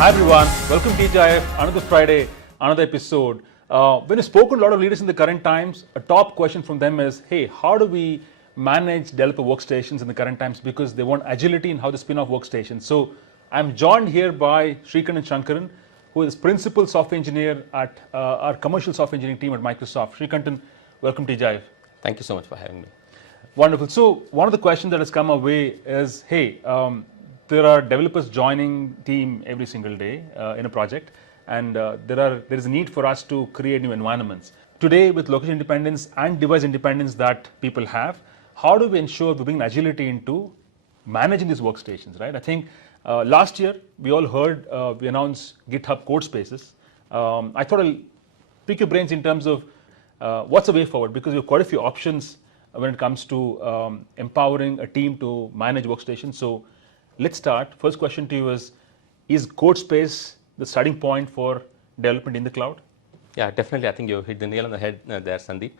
Hi everyone, welcome to TGIF, another Friday, another episode. When you've spoken to a lot of leaders in the current times, a top question from them is, hey, how do we manage developer workstations in the current times, because they want agility in how they spin off workstations. So I'm joined here by Srikanth and Shankaran, who is principal software engineer at our commercial software engineering team at Microsoft. Srikanth, welcome to TGIF. Thank you so much for having me. Wonderful. So one of the questions that has come our way is, hey, there are developers joining team every single day in a project, and there is a need for us to create new environments. Today, with location independence and device independence that people have, how do we ensure we bring agility into managing these workstations, right? I think last year we all heard we announced GitHub Codespaces. I thought I'll pick your brains in terms of what's the way forward, because we have quite a few options when it comes to empowering a team to manage workstations. So let's start. First question to you is Codespace the starting point for development in the cloud? Yeah, definitely. I think you hit the nail on the head there, Sandeep.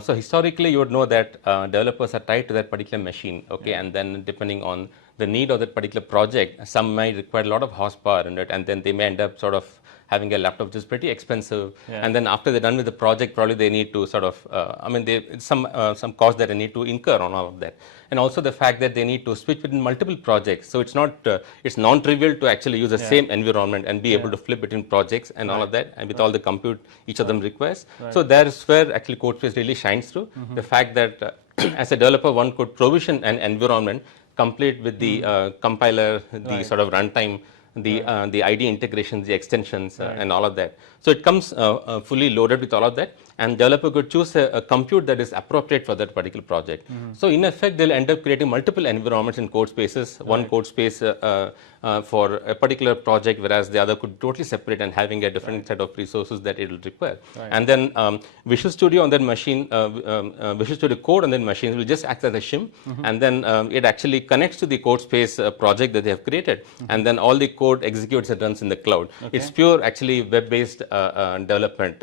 So historically, you would know that developers are tied to that particular machine, okay, and then depending on the need of that particular project, some might require a lot of horsepower in it, and then they may end up sort of having a laptop which is pretty expensive, and then after they're done with the project, probably they need to sort of, some cost that they need to incur on all of that, and also the fact that they need to switch between multiple projects. So it's not, it's non-trivial to actually use the same environment and be able to flip between projects and all of that, and with all the compute each of them requires. So there's where actually Codespace really shines through. The fact that as a developer, one could provision an environment complete with the compiler, the sort of runtime, the ID integrations, the extensions, and all of that. So it comes fully loaded with all of that, and developer could choose a compute that is appropriate for that particular project. So in effect, they'll end up creating multiple environments in Codespaces, one Codespace for a particular project, whereas the other could totally separate and having a different set of resources that it will require. And then Visual Studio on that machine, Visual Studio code on that machine will just act as a shim, and then it actually connects to the Codespace project that they have created, and then all the code executes and runs in the cloud. It's pure actually web-based development,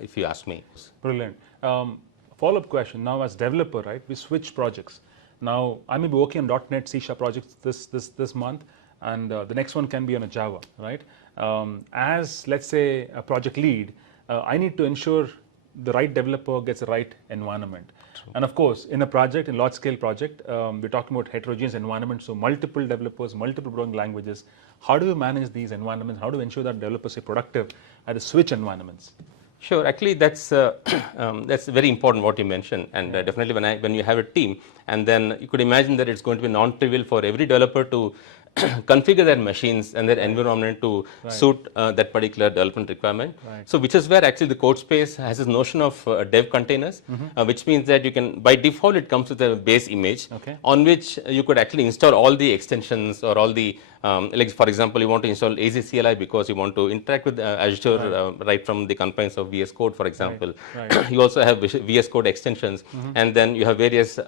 if you ask me. Brilliant. Follow-up question. Now, as developer, right, we switch projects. Now, I may be working on .NET C# projects this month, and the next one can be on a Java, right? As, let's say, a project lead, I need to ensure the right developer gets the right environment. And of course, in a project, in large-scale project, we're talking about heterogeneous environments, so multiple developers, multiple programming languages. How do we manage these environments? How do we ensure that developers are productive at the switch environments? Sure. Actually, that's very important what you mentioned, and definitely when you have a team, and then you could imagine that it's going to be non-trivial for every developer to configure their machines and their environment to suit that particular development requirement. So which is where actually the Codespace has this notion of dev containers, which means that you can, by default, it comes with a base image on which you could actually install all the extensions or all the like, for example, you want to install AZ CLI because you want to interact with Azure right from the confines of VS Code, for example. You also have VS Code extensions, and then you have various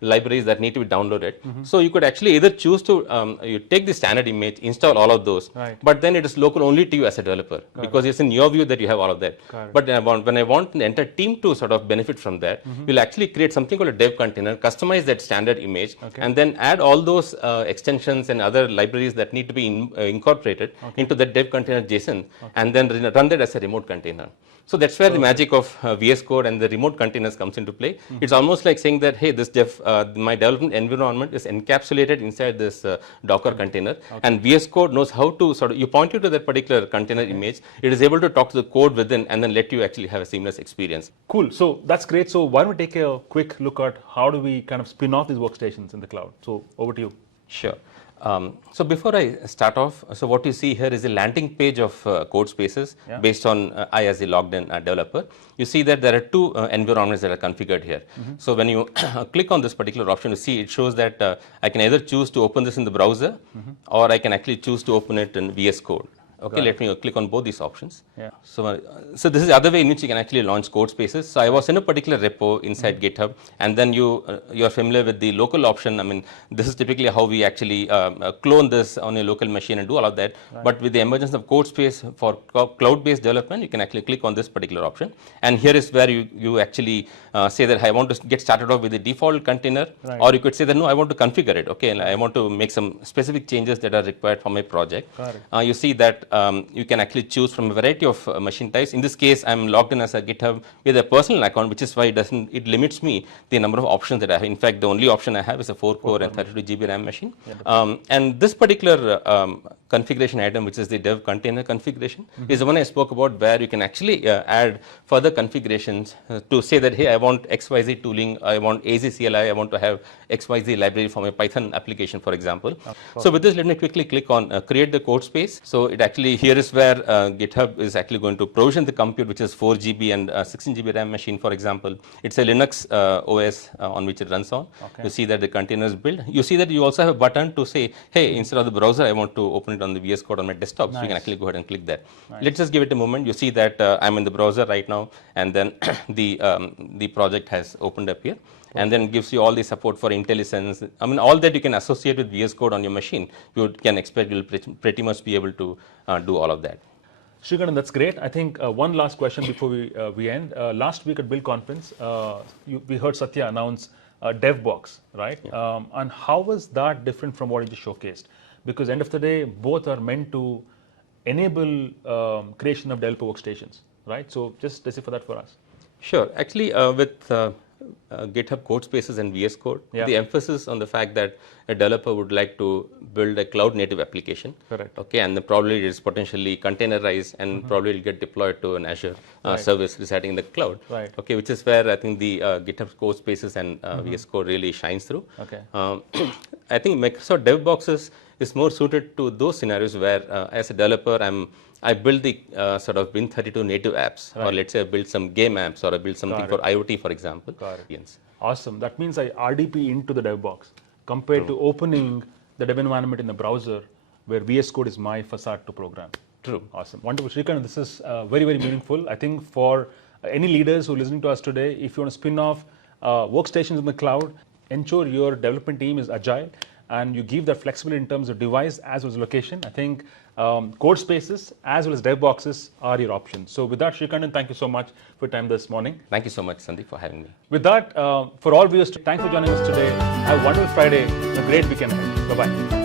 libraries that need to be downloaded. So you could actually either choose to you take the standard image, install all of those, but then it is local only to you as a developer, because it's in your view that you have all of that. But when I want the entire team to sort of benefit from that, we'll actually create something called a dev container, customize that standard image, and then add all those extensions and other libraries that need to be incorporated into the dev container JSON, and then run that as a remote container. So that's where the magic of VS Code and the remote containers comes into play. It's almost like saying that, hey, this my development environment is encapsulated inside this Docker container, and VS Code knows how to sort of, you point you to that particular container image, it is able to talk to the code within and then let you actually have a seamless experience. Cool. So that's great. So why don't we take a quick look at how do we kind of spin off these workstations in the cloud? So over to you. Sure. So before I start off, so what you see here is a landing page of Codespaces based on I as a logged in developer. You see that there are two environments that are configured here. So when you click on this particular option, you see it shows that I can either choose to open this in the browser, or I can actually choose to open it in VS Code. Okay, let me click on both these options. Yeah. So this is the other way in which you can actually launch Codespaces. So I was in a particular repo inside GitHub, and then you are familiar with the local option. I mean, this is typically how we actually clone this on a local machine and do all of that. Right. But with the emergence of Codespace for cloud-based development, you can actually click on this particular option. And here is where you actually say that I want to get started off with the default container, right. or you could say that no, I want to configure it. Okay, and I want to make some specific changes that are required for my project. Got it. You see that you can actually choose from a variety of machine types. In this case, I'm logged in as a GitHub with a personal account, which is why it limits me the number of options that I have. In fact, the only option I have is a 4-core and 32 GB RAM machine. Yeah, and this particular configuration item, which is the dev container configuration, is the one I spoke about, where you can actually add further configurations to say that, hey, I want XYZ tooling, I want AZ CLI, I want to have XYZ library for my Python application, for example. So with this, let me quickly click on create the code space. So it actually, here is where GitHub is actually going to provision the compute, which is 4 GB and 16 GB RAM machine, for example. It's a Linux OS on which it runs on. Okay. You see that the container is built. You see that you also have a button to say, hey, instead of the browser, I want to open it on the VS Code on my desktop. Nice. So you can actually go ahead and click that. Nice. Let's just give it a moment. You see that I'm in the browser right now, and then the project has opened up here. And then gives you all the support for IntelliSense. I mean, all that you can associate with VS Code on your machine, you can expect you'll pretty much be able to do all of that. Srikanth, that's great. I think one last question before we end. Last week at Build Conference, we heard Satya announce Dev Box, right? Yeah. And how was that different from what you just showcased? Because end of the day, both are meant to enable creation of developer workstations, right? So just specify that for us. Sure. Actually, with GitHub Codespaces and VS Code, yeah, the emphasis on the fact that a developer would like to build a cloud native application. Correct. Okay, and probably it is potentially containerized and probably it will get deployed to an Azure service residing in the cloud. Right. Okay, which is where I think the GitHub Codespaces and VS Code really shines through. Okay. I think Microsoft Dev Boxes is more suited to those scenarios where as a developer I build the sort of Win32 native apps, or let's say I build some game apps, or I build something for IoT, for example. Got it. Yes. Awesome. That means I RDP into the dev box compared to opening the dev environment in the browser where VS Code is my facade to program. True. Awesome. Wonderful. Srikanth, this is very, very meaningful. I think for any leaders who are listening to us today, if you want to spin off workstations in the cloud, ensure your development team is agile and you give that flexibility in terms of device as well as location. I think Codespaces as well as dev boxes are your options. So with that, Srikanth, thank you so much for your time this morning. Thank you so much, Sandeep, for having me. With that, for all viewers, thanks for joining us today. Have a wonderful Friday and a great weekend ahead. Bye-bye.